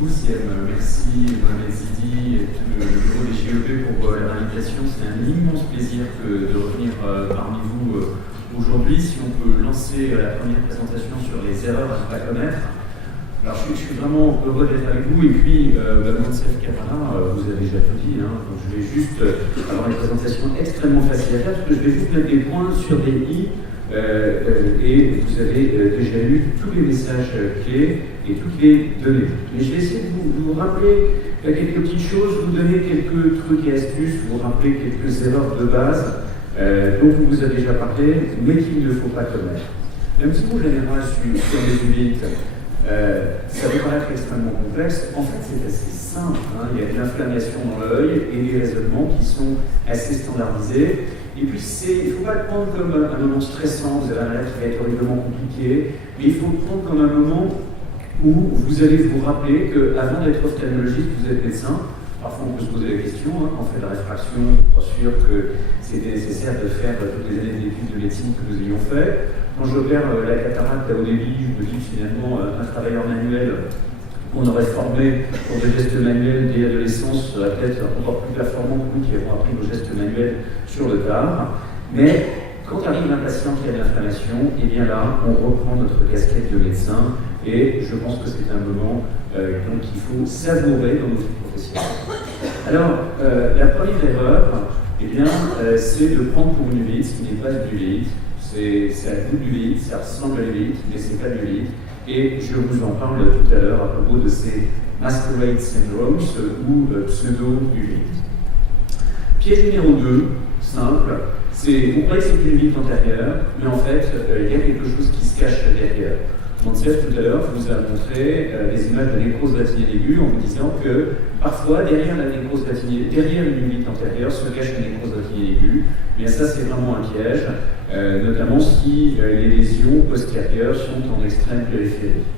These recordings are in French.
beaucoup, Siem. Merci Mohamed Zidi et tout le bureau des GEP pour leur invitation. C'est un immense plaisir de revenir parmi vous aujourd'hui. Si on peut lancer la première présentation sur les erreurs à ne pas commettre. Alors je suis vraiment heureux d'être avec vous et puis Moncef Kamara, vous avez déjà tout dit, hein, donc je vais juste avoir une présentation extrêmement facile à faire parce que je vais juste mettre des points sur des i et vous avez déjà lu tous les messages clés et toutes les données. Mais je vais essayer de vous rappeler quelques petites choses, vous donner quelques trucs et astuces, vous rappeler quelques erreurs de base dont on vous a déjà parlé, mais qu'il ne faut pas commettre. Un petit mot général sur les ulites. Ça peut paraître extrêmement complexe. En fait, c'est assez simple. Hein. Il y a de l'inflammation dans l'œil et des raisonnements qui sont assez standardisés. Et puis, il ne faut pas le prendre comme un moment stressant. Vous avez un malade qui va être horriblement compliqué. Mais il faut le prendre comme un moment où vous allez vous rappeler qu'avant d'être ophtalmologiste, vous êtes médecin. Parfois, on peut se poser la question, hein, quand on fait de la réfraction, pas sûr que c'était nécessaire de faire toutes les années d'études de médecine que nous ayons fait. Quand j'opère la cataracte à haut débit, je me dis finalement, un travailleur manuel qu'on aurait formé pour des gestes manuels dès l'adolescence serait peut-être encore plus performant que nous qui avons appris nos gestes manuels sur le tard. Mais quand arrive un patient qui a de l'inflammation, et bien là, on reprend notre casquette de médecin et je pense que c'est un moment donc il faut savourer dans notre vie professionnelle. Alors, la première erreur, eh bien, c'est de prendre pour une ulite ce qui n'est pas de l'ulite. C'est à goût de l'ulite, ça ressemble à l'ulite, mais c'est pas de l'ulite. Et je vous en parle tout à l'heure à propos de ces masquerade syndromes ou pseudo-ulites. Piège numéro 2, simple, c'est vous croyez que c'est une ulite antérieure, mais en fait, il y a quelque chose qui se cache derrière. Moncef, tout à l'heure, vous a montré les images de nécrose latinienne aiguë en vous disant que parfois, derrière la nécrose latinienne, derrière une ulite antérieure, se cache une nécrose latinienne aiguë. Mais ça, c'est vraiment un piège, notamment si les lésions postérieures sont en extrême périphérie.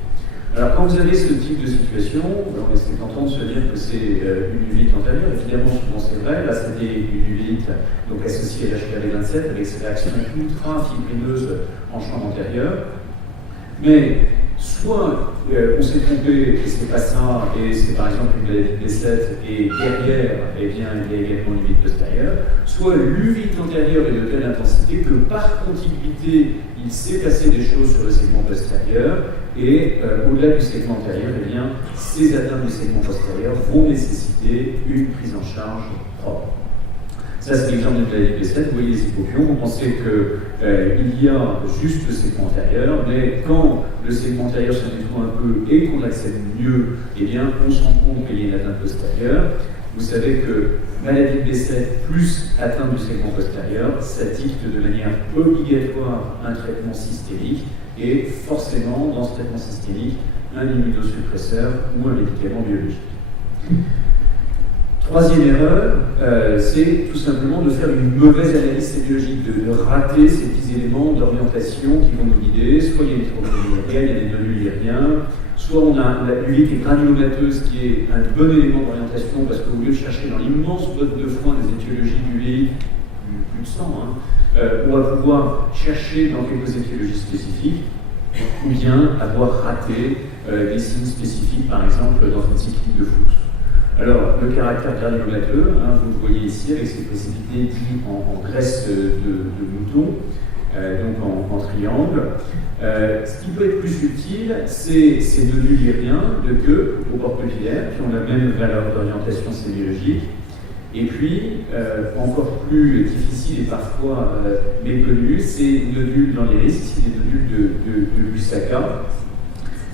Alors, quand vous avez ce type de situation, on est tentant de se dire que c'est une ulite antérieure. Évidemment, souvent c'est vrai. Là, c'était une ulite donc associée à l'HPV27 avec ses réactions ultra fibrineuses en champ antérieur. Mais soit on s'est trompé et c'est pas ça, et c'est par exemple une maladie de B7 et derrière, eh bien, il y a également une uvite postérieure, soit l'uvite antérieure est de telle intensité que par contiguïté, il s'est passé des choses sur le segment postérieur et au-delà du segment antérieur, eh bien, ces atteintes du segment postérieur vont nécessiter une prise en charge propre. Ça, c'est l'exemple d'une maladie de B7. Vous voyez les hypopions, vous pensez qu'il y a juste le segment antérieur, mais quand le segment antérieur se nettoie un peu et qu'on accède mieux, eh bien, on se rend compte qu'il y a une atteinte postérieure. Vous savez que maladie de B7 plus atteinte du segment postérieur, ça dicte de manière obligatoire un traitement systémique et forcément, dans ce traitement systémique, un immunosuppresseur ou un médicament biologique. Troisième erreur, c'est tout simplement de faire une mauvaise analyse sémiologique, de rater ces petits éléments d'orientation qui vont nous guider. Soit il y a une microglobule il y a des nodules iriens, soit on a l'ulite qui est granulomateuse, qui est un bon élément d'orientation, parce qu'au lieu de chercher dans l'immense botte de foin des étiologies d'ulite, plus de 100, on va pouvoir chercher dans quelques étiologies spécifiques, ou bien avoir raté des signes spécifiques, par exemple dans une cyclique de Fuchs. Alors, le caractère granulomateux, vous le voyez ici avec ces précipités dits en graisse de mouton, donc en triangle. Ce qui peut être plus subtil, c'est ces nodules iriens de queue au bord pupillaire qui ont la même valeur d'orientation sémiologique. Et puis, encore plus difficile et parfois méconnu, ces nodules dans l'iris, ici les nodules de Lusaka.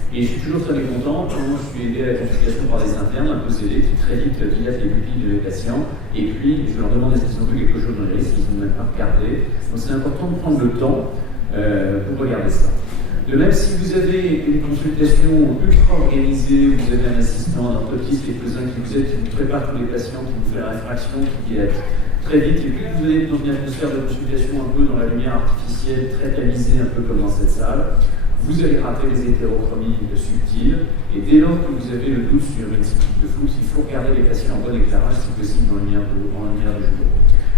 Et je suis toujours très content quand je suis aidé à la consultation par des internes un peu zélés qui très vite dilatent les pupilles de mes patients. Et puis, je leur demande est-ce qu'ils ont vu quelque chose dans les risques, ils n'ont même pas regardé. Donc c'est important de prendre le temps pour regarder ça. De même, si vous avez une consultation ultra organisée, vous avez un assistant, un orthoptiste, quelques-uns qui vous aide, qui vous prépare tous les patients, qui vous fait la réfraction, qui dilate très vite, et puis vous allez dans une atmosphère de consultation un peu dans la lumière artificielle, très tamisée, un peu comme dans cette salle, vous allez rater les hétérochromies subtiles, et dès lors que vous avez le doute sur une cyclique de Fuchs, il faut regarder les patients en bon éclairage, si possible, en lumière du jour.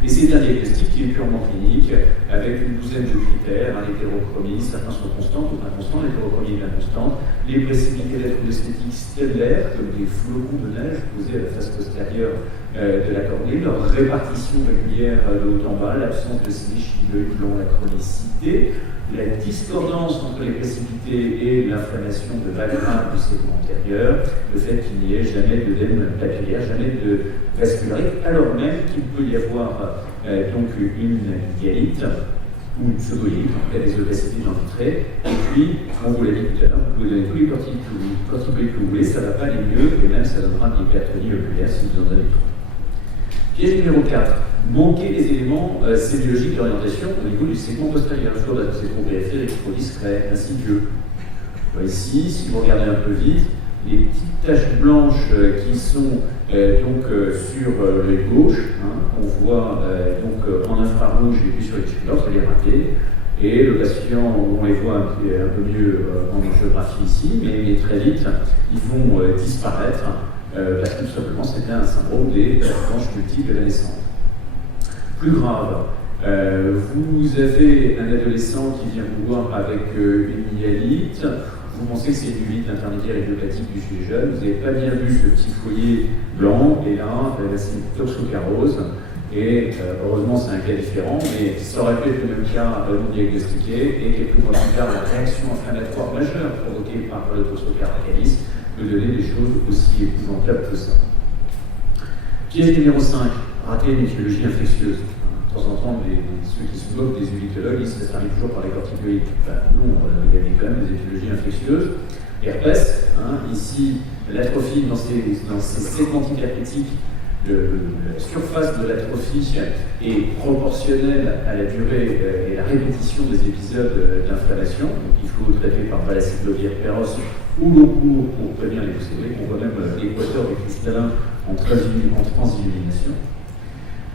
Et c'est un diagnostic qui est purement clinique, avec une douzaine de critères, l'hétérochromie, certains sont constants, d'autres inconstants, l'hétérochromie est inconstante, les précipités d'esthétique stellaire, comme des flocons de neige posés à la face postérieure de la cornée, leur répartition régulière de haut en bas, l'absence de silichiloïdes blancs, la chronicité, la discordance entre les précipités et l'inflammation de l'agrin du segment antérieur, le fait qu'il n'y ait jamais d'œdème papillaire, jamais de vascularité, alors même qu'il peut y avoir donc une hyalite ou une pseudohyalite, en cas des opacités infiltrées. Et puis, on vous l'a dit tout à l'heure, vous pouvez donner tous les corticoïdes que vous voulez, ça ne va pas aller mieux, et même ça donnera une hypertonie oculaire si vous en donnez trop. Piège numéro 4, manquer les éléments sémiologiques d'orientation au niveau du segment postérieur. Soit c'est trop périphérique, trop discret, insidieux. Ici, si vous regardez un peu vite, les petites taches blanches qui sont sur l'œil gauche, on voit en infrarouge et puis sur les tubules, ça les rater. Et le patient, on les voit un peu mieux en angiographie ici, mais très vite, ils vont disparaître. Parce que tout simplement c'était un syndrome des branches multiples de la naissance. Plus grave, vous avez un adolescent qui vient vous voir avec une myalite, vous pensez que c'est une uvite intermédiaire idiopathique du sujet jeune, vous n'avez pas bien vu ce petit foyer blanc, et là c'est une toxocarose, et heureusement c'est un cas différent, mais ça aurait pu être le même cas non diagnostiqué, et quelques mois plus tard, la réaction inflammatoire majeure provoquée par le toxocarocalis peut donner des choses aussi épouvantables que ça. Piège numéro 5, rater une étiologie infectieuse. De temps en temps, ceux qui se moquent des uvitologues, ça se termine toujours par les corticoïdes. Non, il y a quand même des étiologies infectieuses. Herpès, ici, l'atrophie dans ces segments herpétiques, la surface de l'atrophie est proportionnelle à la durée et la répétition des épisodes d'inflammation. Donc il faut traiter par valacyclovir péros ou l'eau court pour prévenir les poussées. On voit même l'équateur des cristallins en transillumination.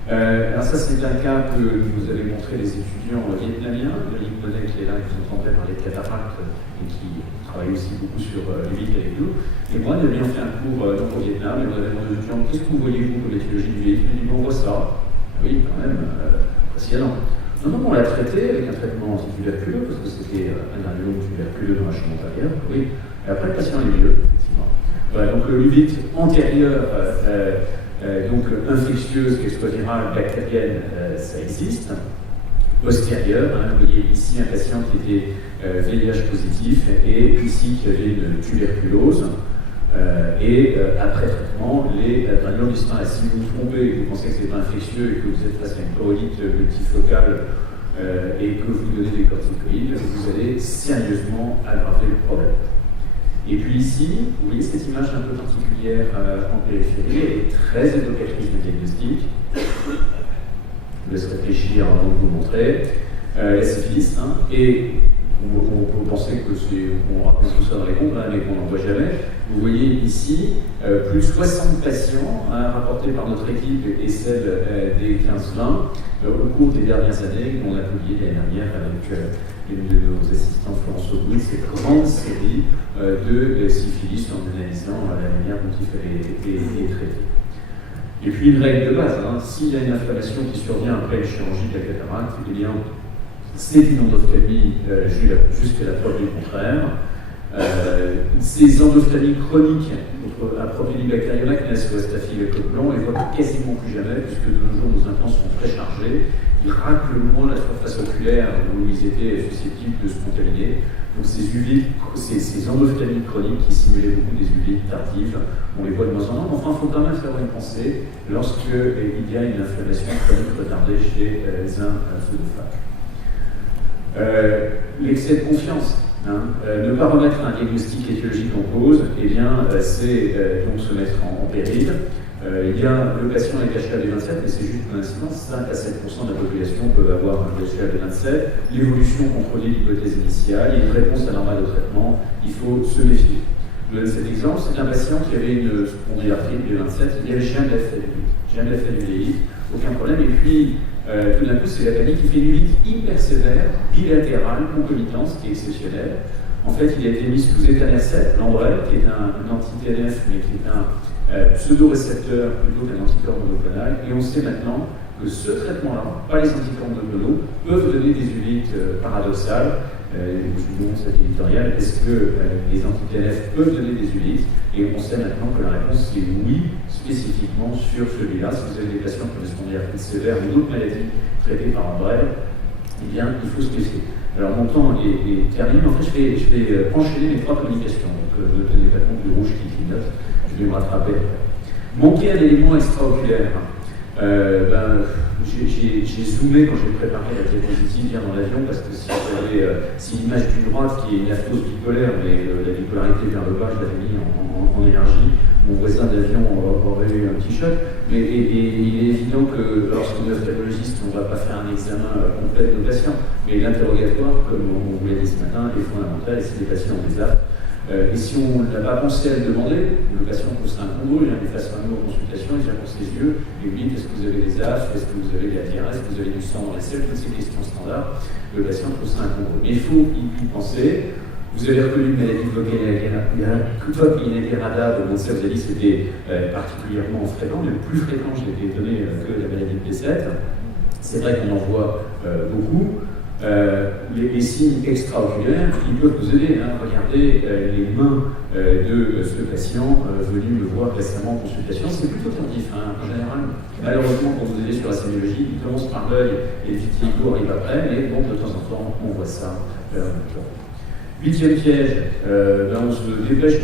Alors ça c'est un cas que vous avez montré les étudiants vietnamiens, de Liponek qui est là, qui entendait parler de cataracte et qui travaille aussi beaucoup sur l'uvite avec nous. Et moi, nous avions fait un cours au Vietnam et on avait demandé aux étudiants qu'est-ce que vous voyez vous comme étiologie du l'uvite. Ils m'ont dit on voit ça. Ah oui, quand même, impressionnant. Non, on l'a traité avec un traitement antituberculeux parce que c'était un granulome tuberculeux dans la chambre antérieure. Oui. Et après le patient est mieux, effectivement. Voilà, donc l'uvite antérieure donc infectieuse, qu'elle soit virale, bactérienne, ça existe. Postérieure, vous voyez ici un patient qui était VIH positif et ici qui avait une tuberculose. Après traitement, les granules du sein, si vous vous trompez et que vous pensez que ce n'est pas infectieux et que vous êtes face à une choroïdite multifocale et que vous donnez des corticoïdes, vous allez sérieusement aggraver le problème. Et puis ici, vous voyez cette image un peu particulière en périphérie, elle est très évocatrice de diagnostic. Je vous laisse réfléchir avant de vous montrer. La syphilis, et on peut penser qu'on raconte tout ça dans les comptes, mais qu'on n'en voit jamais. Vous voyez ici plus de 60 patients rapportés par notre équipe et celle des 15-20 au cours des dernières années, qu'on a publié l'année dernière avec une de nos assistantes, Florence Aubry, cette grande série de syphilis en analysant la manière dont il fallait les traiter. Et puis une règle de base, s'il y a une inflammation qui survient après une chirurgie de la cataracte, eh bien, c'est une endophtalmie jusqu'à la preuve du contraire. Ces endophthalmies chroniques, à Propionibacterium-acnes ou à Staphylocoque blanc, on les voit quasiment plus jamais, puisque de nos jours nos implants sont très chargés. Ils raclent moins la surface oculaire où ils étaient susceptibles de se contaminer. Donc ces endophthalmies chroniques qui simulaient beaucoup des uvites tardives, on les voit de moins en moins. Enfin, il faut quand même faire une pensée lorsqu'il y a une inflammation chronique retardée chez un pseudophague. L'excès de confiance. Ne pas remettre un diagnostic étiologique en cause, c'est donc se mettre en péril. Il y a le patient avec HLA-B27, mais c'est juste une incidence, 5 à 7% de la population peuvent avoir un HLA-B27. L'évolution contrôlée de l'hypothèse initiale, il y a une réponse anormale au traitement, il faut se méfier. Je donne cet exemple, c'est un patient qui avait une spondylarthrite B27, il n'y avait jamais de l'uvite, aucun problème, et puis tout d'un coup c'est la panique qui fait une uvite hyper sévère, bilatérale, concomitante, ce qui est exceptionnel. En fait, il a été mis sous étanercept, l'Ambrel, qui est un anti-TNF, mais qui est un pseudo-récepteur plutôt qu'un anticorps monoclonal, et on sait maintenant que ce traitement-là, pas les anticorps monoclonaux, peuvent donner des ulites paradoxales. Je vous montre cette éditoriale. Est-ce que les anti-TNF peuvent donner des ulites? Et on sait maintenant que la réponse est oui, spécifiquement sur celui-là. Si vous avez des patients qui ont des spondylarthrite sévère ou d'autres maladies traitées par André, eh bien, il faut se méfier. Alors, mon temps est terminé. En fait, je vais enchaîner mes trois communications. Donc, ne tenez pas compte du rouge qui clignote. Je vais me rattraper. Manquer un élément extraoculaire. J'ai zoomé quand j'ai préparé la diapositive hier dans l'avion parce que si l'image du droite qui est une aphthose bipolaire, mais la bipolarité vers le bas, je l'avais mis en énergie, mon voisin d'avion aurait eu un petit choc. Mais il est évident que lorsqu'on est ophtalmologiste, on ne va pas faire un examen complet de nos patients, mais l'interrogatoire, comme on vous l'a dit ce matin, est fondamental et si les patients ont des affres. Et si on n'a pas pensé à le demander, le patient pose un combo, il vient face à une consultation, il vient pour ses yeux, il lui dit est-ce que vous avez des affres, est-ce que vous avez de la diarrhée, est-ce que vous avez du sang dans les selles, toutes ces questions standards, le patient pose un combo. Mais il faut y penser. Vous avez reconnu une maladie de mon cerveau, vous avez dit que c'était particulièrement fréquent, mais le plus fréquent, j'ai été étonné que la maladie de P7. C'est vrai qu'on en voit beaucoup. Les signes extraoculaires, ils peuvent nous aider. Regardez les mains de ce patient venu me voir récemment en consultation. C'est plutôt tardif, en général. Malheureusement, pour vous aider sur la sémiologie, il commence par l'œil et le vitiligo arrive après, mais bon, de temps en temps, on voit ça. Huitième piège, on se dépêche,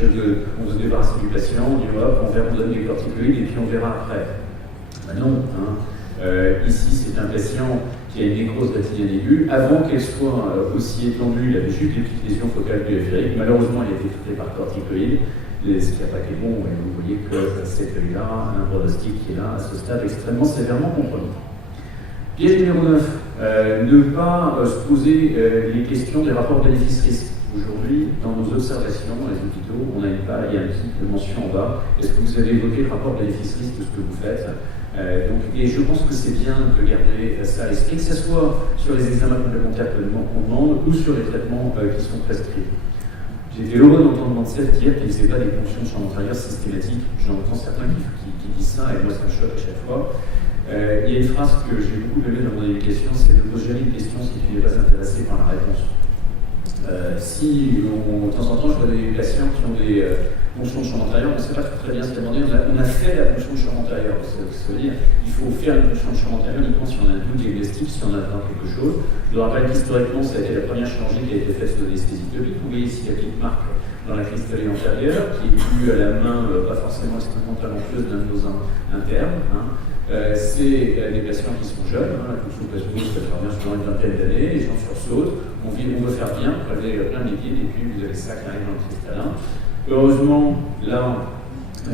on se débarrasse du patient, on dit hop, on donne des corticoïdes et puis on verra après. Non, ici c'est un patient qui a une nécrose rétinienne aiguë. Avant qu'elle soit aussi étendue, il avait juste des petites lésions focales périphériques. Malheureusement, il a été traité par corticoïdes, ce qui n'a pas été bon, et vous voyez que cet œil-là, un pronostic qui est là, à ce stade, extrêmement sévèrement compromis. Piège numéro 9, ne pas se poser les questions des rapports bénéfices-risques. Aujourd'hui, dans nos observations dans les hôpitaux, on a il y a une petite mention en bas. Est-ce que vous avez évoqué le rapport bénéfice-risque de ce que vous faites? Et je pense que c'est bien de garder ça à l'esprit, que ce soit sur les examens complémentaires qu'on demande ou sur les traitements qui sont prescrits. J'ai été heureux d'entendre Mansef dire qu'il ne faisait pas des ponctions de champ antérieur systématiques. J'en entends certains qui disent ça, et moi ça me choque à chaque fois. Il y a une phrase que j'ai beaucoup aimée dans mon éducation, c'est ne pose jamais une question si tu n'es pas intéressé par la réponse. De temps en temps, je vois des patients qui ont des ponctions de champ antérieur, on ne sait pas très bien ce qu'il y a demandé, on a fait la ponction de champ antérieur. Ça veut dire qu'il faut faire une ponction de champ antérieur uniquement si on a un doute diagnostique, si on a quelque chose. Je vous rappelle qu'historiquement, ça a été la première chirurgie qui a été faite sous anesthésie topique. Vous voyez ici la petite marque dans la cristallée antérieure, qui est due à la main pas forcément extrêmement talentueuse d'un de nos internes. C'est des patients qui sont jeunes, la ponction plasmose, ça intervient sur une vingtaine d'années, les gens sursautent, on veut faire bien, on peut aller plein de liquide, et puis vous avez ça qui arrive dans le cristallin. Heureusement, là,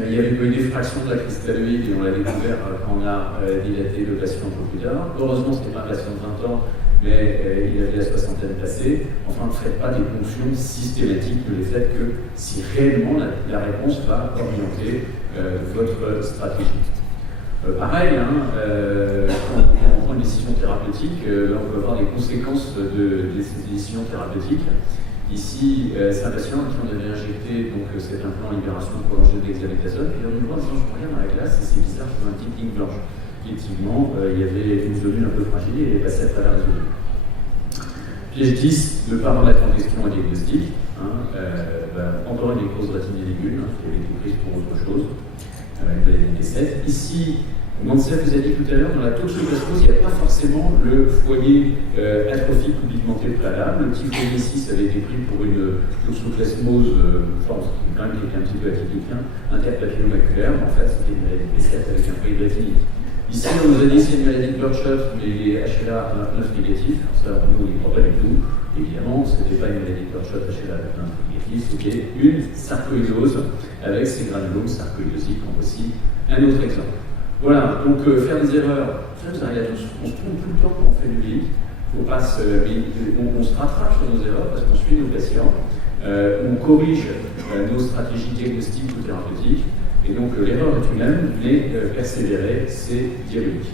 il y avait une diffraction de la cristalloïde et on l'a découvert quand on a dilaté le patient un peu plus tard. Heureusement, ce n'était pas un patient de 20 ans, mais il avait la soixantaine passée. Enfin, ne faites pas des ponctions systématiques, ne les faites que si réellement la réponse va orienter votre stratégie. Pareil, quand on prend une décision thérapeutique, on peut avoir des conséquences de ces décisions thérapeutiques. Ici, c'est un patient à qui on avait injecté cet implant libération prolongée de l'hexamethasone, et on me voit en disant, je regarde dans la glace et c'est bizarre, je vois une petite ligne blanche. Effectivement, il y avait une zone un peu fragile et elle est passée à travers la zone. Piège 10, ne pas remettre en question un diagnostic. Encore une nécrose rétinienne aiguë, qui avait été prise pour autre chose. Ici, Mansef vous a dit tout à l'heure, dans la toxoplasmose, il n'y a pas forcément le foyer atrophique ou pigmenté préalable. Le typhoïde 6 avait été pris pour une toxoplasmose, qui était un petit peu atypique, interpapillomaculaire, mais en fait c'était une maladie P7 avec un foyer rétinique. Ici, on nous a dit que c'est une maladie de Birdshot, mais les HLA 9 négatifs, ça nous on n'y croit pas du tout. Évidemment, ce n'était pas une maladie de Birdshot HLA 9 négatif, c'était une sarcoïdose avec ses granulomes sarcoïdosiques, en voici un autre exemple. Voilà, donc faire des erreurs, ça nous arrive à tous. On se trompe tout le temps quand on fait du livre. On se rattrape sur nos erreurs parce qu'on suit nos patients, on corrige nos stratégies diagnostiques ou thérapeutiques, et donc l'erreur est humaine, mais persévérer, c'est diabolique.